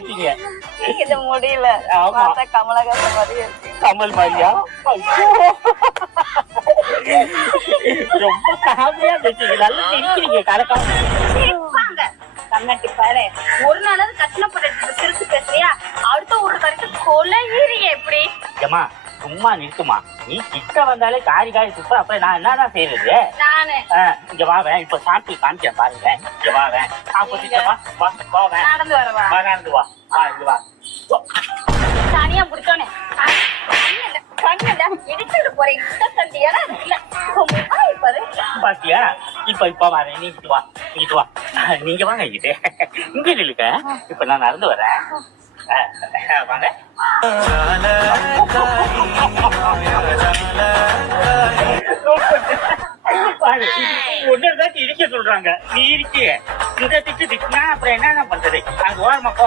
இருக்கீங்க. இது முடியல. ஆமா. பார்த்தா கமலஹாசன் மாதிரியே இருக்கு. கமல் மாதிரியா? ரொம்ப காமெடியா பேசுறீங்க. நல்லா சிரிக்கிறீங்க. கலக்காம சிரிப்பாங்க. கண்ணாட்டி பாரு. ஒரு நாளாவது கட்டின போட்டு சிரிச்சு பேசுறியா? அடுத்த ஒரு கருத்து கொலையீரிய எப்படி? ஏமா சும்மா நிறுத்துமா. நீ கிட்ட வந்தாலே காரி சுத்த. அப்புறம் நான் என்னதான் செய்யறது? நானு இங்க வாவேன். இப்ப சாப்பிட்டு காமிச்சேன் பாருங்க. இங்க வாவேன். வாவேன். நடந்து வரவா? நடந்து வா. இங்க வா. தனியா பிடிச்சோனே கண்ணல இடிச்சுட்டு போறீங்க. தண்டியா இல்ல பாரு. பாத்தியா? இப்ப வரேன். நீங்க வா. இங்கிட்டு வா. நீங்க வாங்க இங்கிட்டு. இங்க நில்லுங்க. இப்ப நான் நடந்து வரேன். வாங்க. ஒன்னு இடிக்க சொல்றாங்க. நீ இருக்கிய இந்த திட்டு திட்டினா அப்புறம் என்ன பண்றது? அங்க ஓரமா போ.